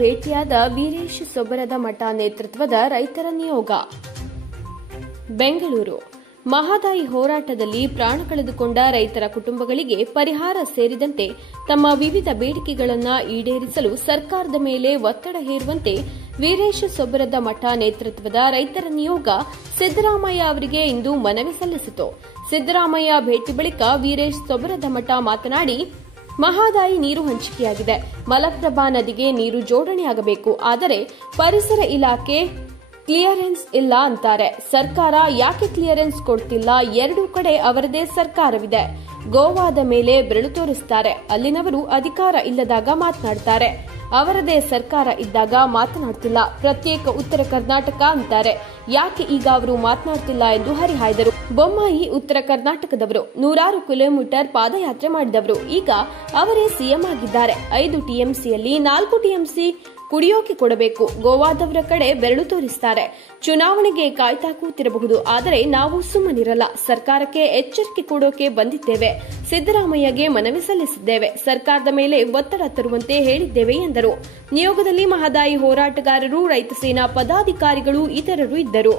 ಭೇಟಿಯಾದ ವೀರೇಶ್ ಸೊಬರದ ಮಠ ನೇತೃತ್ವದ ರೈತರ ನಿಯೋಗ. ಬೆಂಗಳೂರು ಮಹದಾಯಿ ಹೋರಾಟದಲ್ಲಿ ಪ್ರಾಣ ಕಳೆದುಕೊಂಡ ರೈತರ ಕುಟುಂಬಗಳಿಗೆ ಪರಿಹಾರ ಸೇರಿದಂತೆ ತಮ್ಮ ವಿವಿಧ ಬೇಡಿಕೆಗಳನ್ನು ಈಡೇರಿಸಲು ಸರ್ಕಾರದ ಮೇಲೆ ಒತ್ತಡ ಹೇರುವಂತೆ ವೀರೇಶ್ ಸೊಬರದ ಮಠ ನೇತೃತ್ವದ ರೈತರ ನಿಯೋಗ ಸಿದ್ದರಾಮಯ್ಯ ಅವರಿಗೆ ಇಂದು ಮನವಿ ಸಲ್ಲಿಸಿತು. ಸಿದ್ದರಾಮಯ್ಯ ಭೇಟಿ ಬಳಿಕ ವೀರೇಶ್ ಸೊಬರದ ಮಠ ಮಾತನಾಡಿ, ಮಹದಾಯಿ ನೀರು ಹಂಚಿಕೆಯಾಗಿದೆ. ಮಲಪ್ರಭಾ ನದಿಗೆ ನೀರು ಜೋಡಣೆಯಾಗಬೇಕು. ಆದರೆ ಪರಿಸರ ಇಲಾಖೆ ಕ್ಲಿಯರೆನ್ಸ್ ಇಲ್ಲ ಅಂತಾರೆ. ಸರ್ಕಾರ ಯಾಕೆ ಕ್ಲಿಯರೆನ್ಸ್ ಕೊಡ್ತಿಲ್ಲ? ಎರಡೂ ಕಡೆ ಅವರದೇ ಸರ್ಕಾರವಿದೆ. ಗೋವಾದ ಮೇಲೆ ಬೆರಳು ತೋರಿಸುತ್ತಾರೆ. ಅಲ್ಲಿನವರು ಅಧಿಕಾರ ಇಲ್ಲದಾಗ ಮಾತನಾಡ್ತಾರೆ. ಅವರದೇ ಸರ್ಕಾರ ಇದ್ದಾಗ ಮಾತನಾಡ್ತಿಲ್ಲ. ಪ್ರತ್ಯೇಕ ಉತ್ತರ ಕರ್ನಾಟಕ ಅಂತಾರೆ. ಯಾಕೆ ಈಗ ಅವರು ಮಾತನಾಡ್ತಿಲ್ಲ ಎಂದು ಹರಿಹಾಯ್ದರು. ಬೊಮ್ಮಾಯಿ ಉತ್ತರ ಕರ್ನಾಟಕದವರು, 100 ಕಿಲೋಮೀಟರ್ ಪಾದಯಾತ್ರೆ ಮಾಡಿದವರು. ಈಗ ಅವರೇ ಸಿಎಂ ಆಗಿದ್ದಾರೆ. 5 ಟಿಎಂಸಿಯಲ್ಲಿ 4 ಟಿಎಂಸಿ ಕುಡಿಯೋಕೆ ಕೊಡಬೇಕು. ಗೋವಾದವರ ಕಡೆ ಬೆರಳು ತೋರಿಸುತ್ತಾರೆ. ಚುನಾವಣೆಗೆ ಕಾಯ್ತಾ ಕೂತಿರಬಹುದು. ಆದರೆ ನಾವು ಸುಮ್ಮನಿರಲ್ಲ. ಸರ್ಕಾರಕ್ಕೆ ಎಚ್ಚರಿಕೆ ಕೊಡೋಕೆ ಬಂದಿದ್ದೇವೆ. ಸಿದ್ದರಾಮಯ್ಯಗೆ ಮನವಿ ಸಲ್ಲಿಸಿದ್ದೇವೆ. ಸರ್ಕಾರದ ಮೇಲೆ ಒತ್ತಡ ತರುವಂತೆ ಹೇಳಿದ್ದೇವೆ ಎಂದರು. ನಿಯೋಗದಲ್ಲಿ ಮಹದಾಯಿ ಹೋರಾಟಗಾರರು, ರೈತ ಸೇನಾ ಪದಾಧಿಕಾರಿಗಳು ಇತರರು ಇದ್ದರು.